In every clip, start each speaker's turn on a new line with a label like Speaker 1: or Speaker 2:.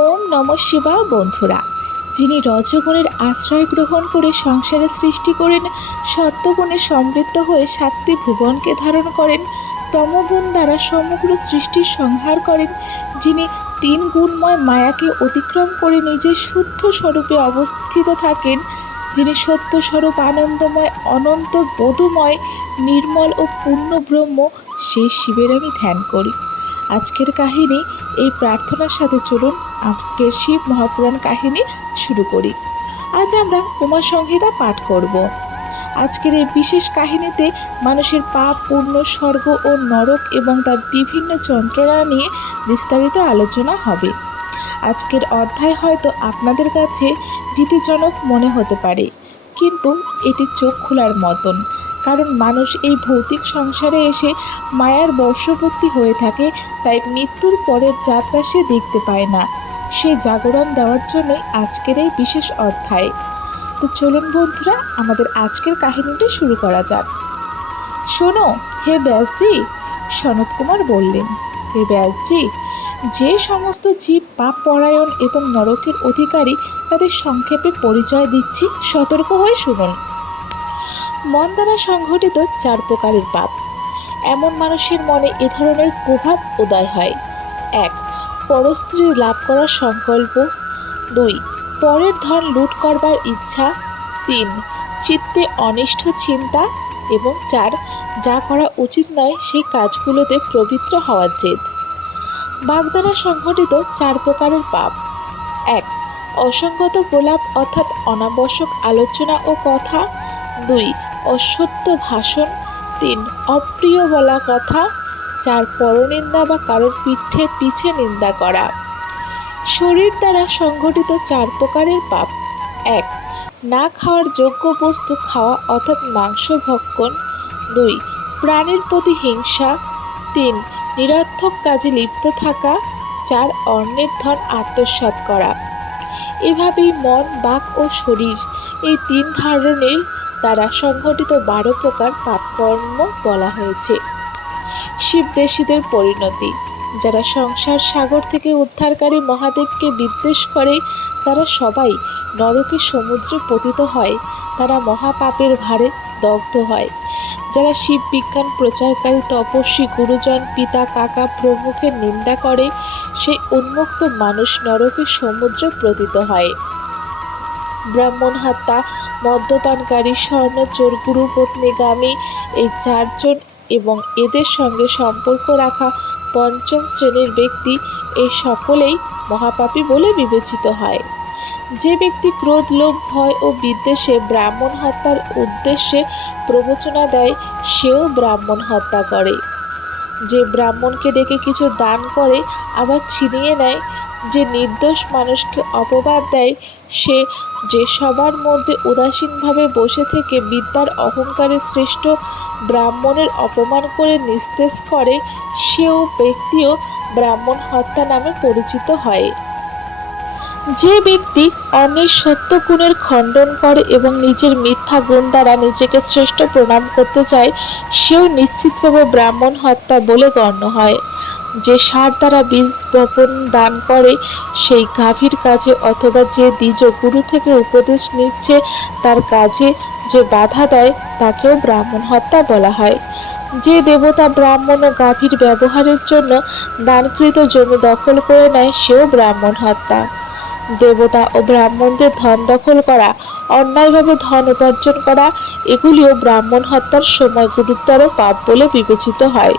Speaker 1: ওম নম শিবা বন্ধুরা, যিনি রজগুণের আশ্রয় গ্রহণ করে সংসারের সৃষ্টি করেন, সত্যগুণে সমৃদ্ধ হয়ে সাতটি ভুবনকে ধারণ করেন, তমগুণ দ্বারা সমগ্র সৃষ্টির সংহার করেন, যিনি তিন গুণময় মায়াকে অতিক্রম করে নিজের শুদ্ধ স্বরূপে অবস্থিত থাকেন, যিনি সত্য স্বরূপ আনন্দময়, অনন্ত বোধময়, নির্মল ও পূর্ণ ব্রহ্ম সেই শিবের আমি ধ্যান করি। আজকের কাহিনী, এই প্রার্থনার সাথে চলুন আজকের শিব মহাপুরাণ কাহিনী শুরু করি। আজ আমরা উমা সংহিতা পাঠ করব। আজকের এই বিশেষ কাহিনীতে মানুষের পাপ পূর্ণ স্বর্গ ও নরক এবং তার বিভিন্ন যন্ত্রণা নিয়ে বিস্তারিত আলোচনা হবে। আজকের অধ্যায় হয়তো আপনাদের কাছে ভীতিজনক মনে হতে পারে, কিন্তু এটি চোখ খোলার মতন। কারণ মানুষ এই ভৌতিক সংসারে এসে মায়ার বর্ষবর্তী হয়ে থাকে, তাই মৃত্যুর পরের যাত্রা সে দেখতে পায় না। সে জাগরণ দেওয়ার জন্যই আজকের এই বিশেষ অধ্যায়। তো চলুন বন্ধুরা, আমাদের আজকের কাহিনীটি শুরু করা যাক। শোনো, হে ব্যাসজি সনত কুমার বললেন, হে ব্যাসজি, যে সমস্ত জীব পাপ পরায়ণ এবং নরকের অধিকারী তাদের সংক্ষেপে পরিচয় দিচ্ছি, সতর্ক হয়ে শুনুন। মন দ্বারা সংঘটিত চার প্রকারের পাপ। এমন মানুষের মনে এ ধরনের প্রভাব উদয় হয়। এক পরস্ত্রী লাভ করার সংকল্প। দুই, পরের ধন লুট করবার ইচ্ছা। তিন, চিত্তে অনিষ্ঠ চিন্তা। এবং চার, যা করা উচিত নয় সেই কাজগুলোতে পবিত্র হওয়ার জেদ। বাগদারা সংঘটিত চার প্রকারের পাপ। এক, অসঙ্গত প্রলাপ অর্থাৎ অনাবশ্যক আলোচনা ও কথা। দুই অসত্য ভাষণ, তিন অপ্রিয় বলা কথা চার পরনিন্দা বা কারোর পিঠে পিছে নিন্দা করা। শরীর দ্বারা সংঘটিত চার প্রকারের পাপ। এক, না খাওয়ার যোগ্য বস্তু খাওয়া অর্থাৎ মাংস ভক্ষণ। দুই, প্রাণীর প্রতি হিংসা। তিন, নিরর্থক কাজে লিপ্ত থাকা চার অন্যের ধন আত্মসাৎ করা। এভাবেই মন, বাক ও শরীর এই তিন ধরনের দ্বারা সংঘটিত বারো প্রকার পাপকর্ম বলা হয়েছে। শিবদেশীদের পরিণতি, যারা সংসার সাগর থেকে উদ্ধারকারী মহাদেবকে বিদ্বেষ করে, তারা সবাই নরকে সমুদ্রে পতিত হয়, তারা মহাপাপের ভারে দগ্ধ হয়। যারা শিব বিজ্ঞান প্রচারকারী, তপস্বী, গুরুজন, পিতা, কাকা প্রমুখের নিন্দা করে, সেই উন্মুক্ত মানুষ নরকের সমুদ্রে পতিত হয়। ব্রাহ্মণ হত্যা মদ্যপানকারী স্বর্ণচোর গুরুপত্নীগামী এই চারজন এবং এদের সঙ্গে সম্পর্ক রাখা পঞ্চম শ্রেণির ব্যক্তি এই সকলেই মহাপাপী বলে বিবেচিত হয়। যে ব্যক্তি ক্রোধ, লোভ, ভয় ও বিদ্বেষে ব্রাহ্মণ হত্যার উদ্দেশ্যে প্রবচনা দেয়, সেও ব্রাহ্মণ হত্যা করে। যে ব্রাহ্মণকে ডেকে কিছু দান করে, আবার ছিনিয়ে নেয় যে নির্দোষ মানুষকে অপবাদ দেয়, সে যে সবার মধ্যে উদাসীনভাবে বসে থেকে বিদ্যার অহংকারে শ্রেষ্ঠ ব্রাহ্মণের অপমান করে নিস্তেজ করে, সেও ব্যক্তিও ব্রাহ্মণ হত্যা নামে পরিচিত হয়। যে ব্যক্তি অন্যের সত্য গুণের খণ্ডন করে এবং নিজের মিথ্যা গুণ দ্বারা নিজেকে শ্রেষ্ঠ প্রণাম করতে চায়, সেও নিশ্চিতভাবে ব্রাহ্মণ হত্যা বলে গণ্য হয়। যে সার দ্বারা বীজ বপন, দান করে, সেই গাভীর কাজে অথবা যে দ্বিজ গুরু থেকে উপদেশ নিচ্ছে, তার কাজে যে বাধা দেয়, তাকেও ব্রাহ্মণ হত্যা বলা হয়। যে দেবতা ব্রাহ্মণ ও গাভীর ব্যবহারের জন্য দানকৃত জমি দখল করে নেয়, সেও ব্রাহ্মণ হত্যা। দেবতা ও ব্রাহ্মণদের ধন দখল করা, অন্যায়ভাবে ধন উপার্জন করা, এগুলিও ব্রাহ্মণ হত্যার সময় গুরুতর পাপ বলে বিবেচিত হয়।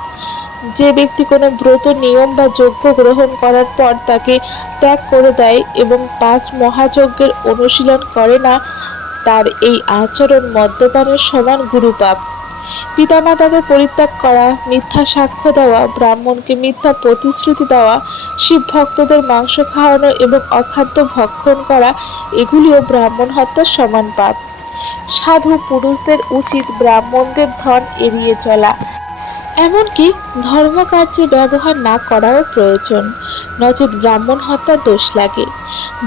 Speaker 1: যে ব্যক্তি কোনো ব্রত, নিয়ম বা যজ্ঞ গ্রহণ করার পর তাকে ত্যাগ করে দেয় এবং পাঁচ মহাযজ্ঞের অনুশীলন করে না, তার এই আচরণ মদ্যপানের সমান গুরুপাপ। পিতামাতাকে পরিত্যাগ করা, মিথ্যা সাক্ষ্য দেওয়া, ব্রাহ্মণকে মিথ্যা প্রতিশ্রুতি দেওয়া শিব ভক্তদের মাংস খাওয়ানো এবং অখাদ্য ভক্ষণ করা, এগুলিও ব্রাহ্মণ হত্যার সমান পাপ। সাধু পুরুষদের উচিত ব্রাহ্মণদের ধন এড়িয়ে চলা। এমনকি ধর্মকার্যে ব্যবহার না করাও প্রয়োজন। নচেত ব্রাহ্মণ হত্যার দোষ লাগে।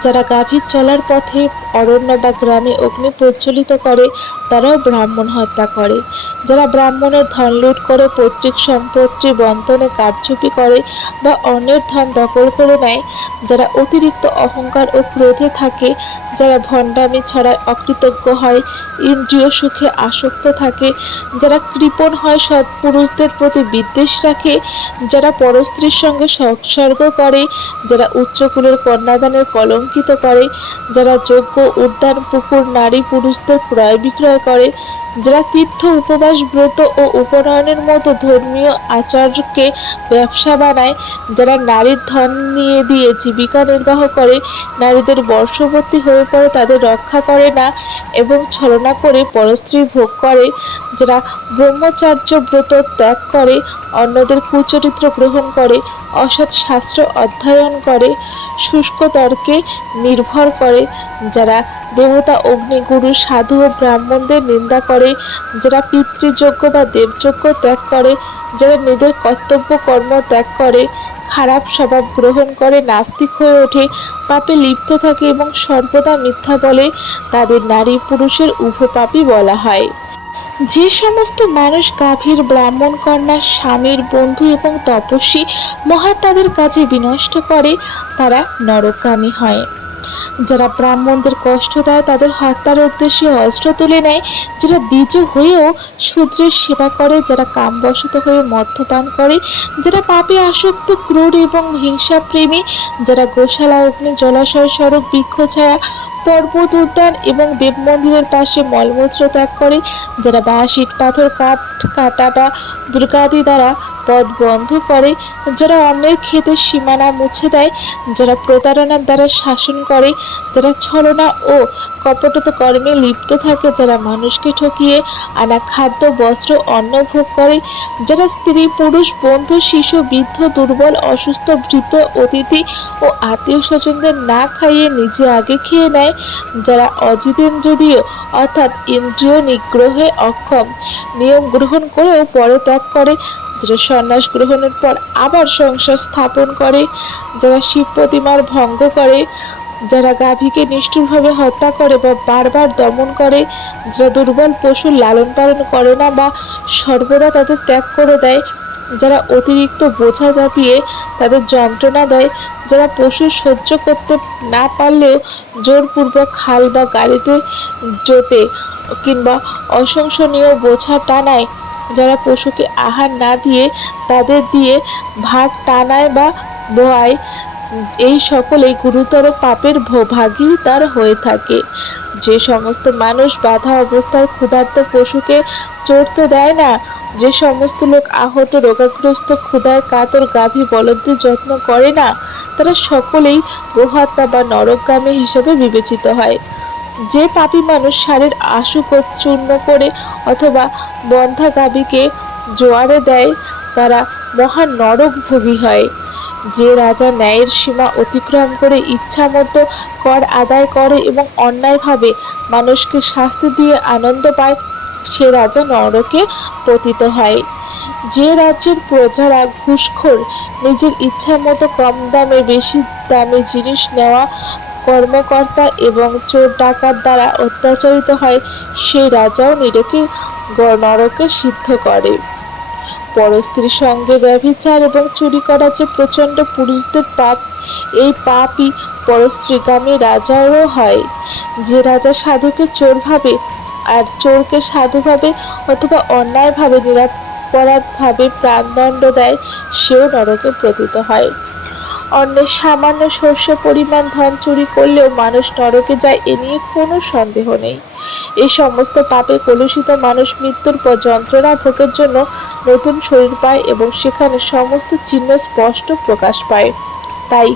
Speaker 1: যারা গাভীর চলার পথে অরণ্য বা গ্রামে অগ্নি প্রজ্বলিত করে, তারাও ব্রাহ্মণ হত্যা করে। যারা ব্রাহ্মণের ধন লুট করে, পৈতৃক সম্পত্তি বন্টনে কারচুপি করে বা অন্যের ধন দখল করে নেয়, যারা অতিরিক্ত অহংকার ও ক্রোধে থাকে যারা ভণ্ডামি ছাড়ায় অকৃতজ্ঞ হয়, ইন্দ্রিয় সুখে আসক্ত থাকে, যারা কৃপণ হয় সৎপুরুষদের প্রতি বিদ্বেষ রাখে, যারা পরস্ত্রীর সঙ্গে সংসর্গ করে, যারা উচ্চকুলের কন্যাদানের কলঙ্কিত করে, যারা যোগ্য উদ্যান, পুকুর, নারী, পুরুষদের ক্রয় বিক্রয় করে যারা তীর্থ, উপবাস, ব্রত ও উপনয়নের মতো ধর্মীয় আচারকে ব্যবসা বানায়, যারা নারীর ধন নিয়ে দিয়ে জীবিকা নির্বাহ করে, নারীদের বর্ষবর্তী হয়ে পড়ে তাদের রক্ষা করে না এবং ছলনা করে পরস্ত্রী ভোগ করে, যারা ব্রহ্মচার্য ব্রত ত্যাগ করে, অন্যদের কুচরিত্র গ্রহণ করে অসৎ শাস্ত্র অধ্যয়ন করে, শুষ্ক তর্কে নির্ভর করে, যারা দেবতা অগ্নিগুরু সাধু ও ব্রাহ্মণদের নিন্দা করে, যারা পিতৃযজ্ঞ বা দেবযজ্ঞ ত্যাগ করে, যারা নিজের কর্তব্য কর্ম ত্যাগ করে, খারাপ স্বভাব গ্রহণ করে, নাস্তিক হয়ে ওঠে, পাপে লিপ্ত থাকে এবং সর্বদা মিথ্যা বলে, তাদের নারী পুরুষের উভপাপী বলা হয়। যে সমস্ত মানুষ গাভীর ব্রাহ্মণ কন্যা স্বামীর বন্ধু এবং তপস্বী মহাত্মাদের কাজে বিনষ্ট করে, তারা নরকামী হয়। যারা ব্রাহ্মণদের কষ্ট দেয়, তাদের হত্যার উদ্দেশ্যে অস্ত্র তুলে নেয়। যারা দ্বিজ হয়েও শূদ্রের সেবা করে, যারা কামবশত হয়ে মদ্যপান করে, যারা পাপে আসক্ত ক্রোধ এবং হিংসা প্রেমী যারা গোশালা, অগ্নি, জলাশয় সড়ক বৃক্ষ ছায়া পর্বত উদ্যান এবং দেব মন্দিরের পাশে মলমূত্র ত্যাগ করে, যারা বাঁশ ইট পাথর কাঠ, কাটা বা দুর্গাদি দ্বারা পথ বন্ধ করে, যারা অন্যের ক্ষেতে সীমানা মুছে দেয়, যারা প্রতারণার দ্বারা শাসন করে, যারা ছলনা ও কপটত কর্মে লিপ্ত থাকে, যারা মানুষকে ঠকিয়ে আনা খাদ্য, বস্ত্র অন্ন ভোগ করে, যারা স্ত্রী, পুরুষ, বন্ধু, শিশু, বৃদ্ধ, দুর্বল, অসুস্থ বৃদ্ধ অতিথি ও আত্মীয় স্বজনদের না খাইয়ে নিজে আগে খেয়ে নেয়, যারা অজিতেন্দ্রিয় অর্থাৎ ইন্দ্রিয় নিগ্রহে অক্ষম, নিয়ম গ্রহণ করেও পরে ত্যাগ করে যারা সন্ন্যাস গ্রহণের পর আবার সংসার স্থাপন করে, যারা শিব প্রতিমার ভঙ্গ করে, যারা গাভীকে নিষ্ঠুরভাবে হত্যা করে বা বারবার দমন করে, যারা দুর্বল পশুর লালন পালন করে না বা সর্বদা তাদের ত্যাগ করে দেয়, যারা অতিরিক্ত বোঝা চাপিয়ে তাদের যন্ত্রণা দেয়, যারা পশু সহ্য করতে না পারলেও জোরপূর্বক খাল বা গাড়িতে জোতে কিংবা অসংসনীয় বোঝা টানায় যারা পশুকে আহার না দিয়ে তাদের দিয়ে ভাগ টানায় বা বোয়ায় এই সকলেই গুরুতর পাপের ভোভাগী তার হয়ে থাকে। যে সমস্ত মানুষ বাধা অবস্থায় ক্ষুধার্ত পশুকে চড়তে দেয় না, যে সমস্ত লোক আহত, রোগাগ্রস্ত, ক্ষুধায় কাতর, গাভী, বলদদের যত্ন করে না, তারা সকলেই গোহত্যা বা নরকগামী হিসেবে বিবেচিত হয়। যে পাপী মানুষ সারের আশুক চূর্ণ করে অথবা বন্ধা গাভীকে জোয়ারে দেয়, তারা মহা নরক ভোগী হয়। যে রাজা ন্যায়ের সীমা অতিক্রম করে ইচ্ছা মতো কর আদায় করে এবং অন্যায়ভাবে মানুষকে শাস্তি দিয়ে আনন্দ পায়, সে রাজা নরকে পতিত হয়। যে রাজ্যের প্রজারা ঘুষখোর, নিজের ইচ্ছা মতো কম দামে বেশি দামে জিনিস নেওয়া কর্মকর্তা এবং চোর ডাকাত দ্বারা অত্যাচারিত হয়, সেই রাজাও নিজেকে নরকে সিদ্ধ করে। পরস্ত্রীর সঙ্গে ব্যভিচার এবং চুরি করা যে প্রচণ্ড পুরুষদের পাপ, এই পাপই পরস্ত্রীগামী রাজারও হয়। যে রাজা সাধুকে চোর ভাবে আর চোরকে সাধুভাবে অথবা অন্যায়ভাবে, নিরাপরাধভাবে প্রাণদণ্ড দেয়, সেও নরকে প্রতীত হয়। অন্যের সামান্য শস্য পরিমাণ ধন চুরি করলেও মানুষ নরকে যায় এ নিয়ে কোনো সন্দেহ নেই। এই সমস্ত পাপে কলুষিত মানুষ মৃত্যুর পর যন্ত্রণা ভোগের জন্য নতুন শরীর পায় এবং সেখানে সমস্ত চিহ্ন স্পষ্ট প্রকাশ পায়। তাই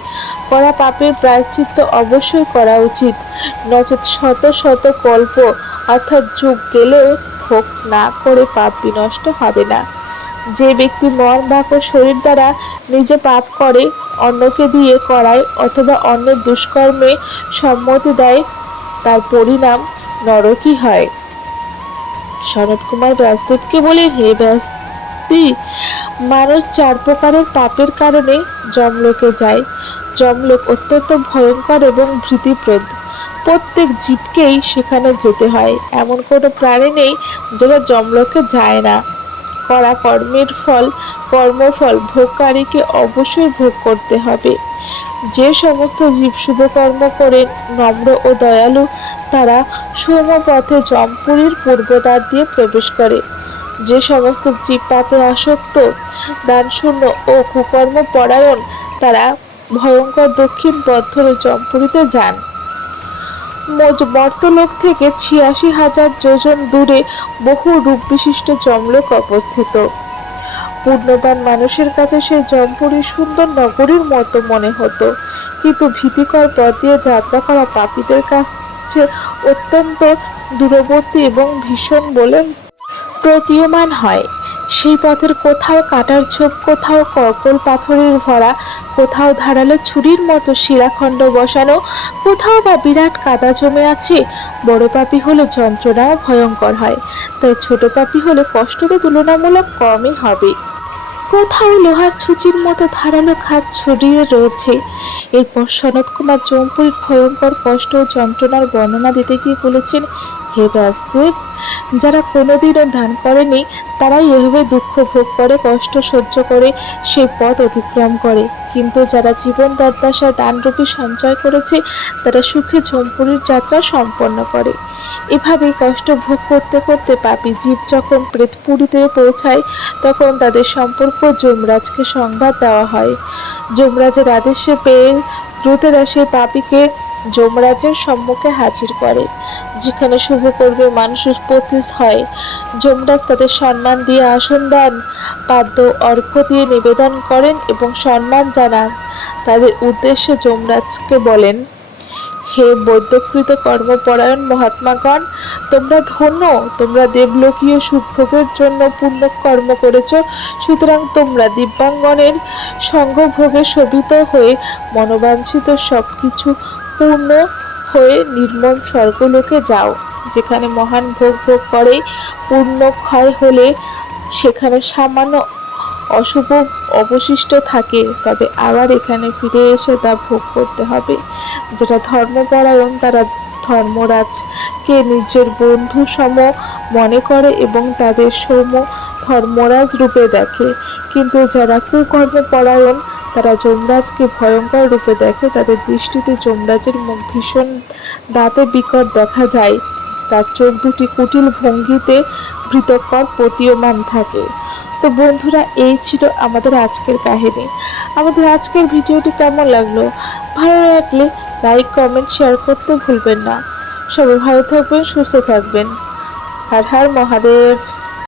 Speaker 1: করা পাপের প্রায়শ্চিত্ত অবশ্যই করা উচিত। নচেত শত শত কল্প অর্থাৎ যুগ গেলেও ভোগ না করে পাপ বিনষ্ট হবে না। যে ব্যক্তি মন বাক শরীর দ্বারা নিজে পাপ করে অন্যকে দিয়ে করায় অথবা অন্যের দুষ্কর্মে সম্মতি দেয়, তার পরিণাম নরকই হয়। শরৎ কুমার ব্যাসদেবকে বলে, হে ব্যাস মানুষ চার প্রকারের পাপের কারণে জমলোকে যায়। জমলোক অত্যন্ত ভয়ঙ্কর এবং ভীতিপ্রদ। প্রত্যেক জীবকেই সেখানে যেতে হয়। এমন কোনো প্রাণী নেই যারা জমলোকে যায় না। করা কর্মের ফল কর্মফল ভোগকারীকে অবশ্যই ভোগ করতে হবে। যে সমস্ত জীব শুভকর্ম করে নম্র ও দয়ালু, তারা সৌমপথে জমপুরীর পূর্বদ্বার দিয়ে প্রবেশ করে। যে সমস্ত জীব পাপে আসক্ত, দানশূন্য ও কুকর্ম পরায়ণ, তারা ভয়ঙ্কর দক্ষিণ পথ ধরে জমপুরীতে যান। মোট মর্তলোক থেকে ছিয়াশি হাজার যোজন দূরে বহু রূপ বিশিষ্ট জমলোক অবস্থিত। পূর্ণবান মানুষের কাছে সে জমপুরি সুন্দর নগরীর মতো মনে হতো। কিন্তু ভীতিকর পথ দিয়ে যাত্রা করা পাপীদের কাছে অত্যন্ত দূরবর্তী এবং ভীষণ বলে প্রতীয়মান হয়। সেই পথের কোথাও কাটার ছোপ কোথাও কর্কল পাথরের ভরা, কোথাও ধারালো ছুরির মতো শিলাখণ্ড বসানো, কোথাও বা বিরাট কাদা জমে আছে। বড় পাপি হলে যন্ত্রণাও ভয়ঙ্কর হয়। তাই ছোট পাপি হলে কষ্ট তো তুলনামূলক কমই হবে। কোথাও লোহার ছুচির মতো ধারালো খাত ছড়িয়ে রয়েছে। এরপর সনৎ কুমার জম্পুর ভয়ঙ্কর কষ্ট ও যন্ত্রণার বর্ণনা দিতে গিয়ে বলেছেন হে ব্যাসদেব যারা কোনোদিনও ধান করেনি, তারাই এভাবে দুঃখ ভোগ করে, কষ্ট সহ্য করে সেই পথ অতিক্রম করে। কিন্তু যারা জীবন দর্দশা, দানরূপী সঞ্চয় করেছে, তারা সুখে ঝম্পুরির যাত্রা সম্পন্ন করে। এভাবে কষ্ট ভোগ করতে করতে পাপী জীব যখন প্রেতপুরীতে পৌঁছায়, তখন তাদের সম্পর্ক যমরাজকে সংবাদ দেওয়া হয়। যমরাজের আদেশে পেয়ে দ্রুতেরা সেই পাপীকে যমরাজের সম্মুখে হাজির করে। যেখানে শুভ করবে মানুষ উপস্থিত হয়। যমরাজ তাদের সম্মান দিয়ে আসন দেন, পাদ্য, অর্ঘ্য দিয়ে নিবেদন করেন এবং সম্মান জানান। তাদের উদ্দেশ্যে যমরাজকে বলেন, হে বৈদ্যকৃত কর্মপরায়ণ মহাত্মাগণ, তোমরা ধন্য, তোমরা দেবলোকীয় সুখভোগের জন্য পূর্ণ কর্ম করেছ, সুতরাং তোমরা দিব্যাঙ্গনের সঙ্গভোগে শোভিত হয়ে মনোবাঞ্ছিত সব কিছু পূর্ণ হয়ে নির্মম স্বর্গলোকে যাও। যেখানে মহান ভোগ ভোগ করে, পূর্ণ ক্ষয় হলে সেখানে সামান্য অশুভ অবশিষ্ট থাকে। তবে আবার এখানে ফিরে এসে তা ভোগ করতে হবে। যেটা ধর্মপরায়ণ, তারা ধর্মরাজকে নিজের বন্ধু সম মনে করে এবং তাদের সৌম্য ধর্মরাজ রূপে দেখে। কিন্তু যারা কুকর্মপরায়ণ তারা যমরাজকে ভয়ঙ্কর রূপে দেখে, তাদের দৃষ্টিতে যমরাজের মুখ ভীষণ দাঁতে বিকট দেখা যায়। তার চোখ দুটি কুটিল ভঙ্গিতে ভৃতকর প্রতীয়মান থাকে। তো বন্ধুরা, এই ছিল আমাদের আজকের কাহিনী। আমাদের আজকের ভিডিওটি কেমন লাগল? ভালো লাগলে লাইক, কমেন্ট, শেয়ার করতে ভুলবেন না। সবাই ভালো থাকবেন, সুস্থ থাকবেন। হর হর মহাদেব।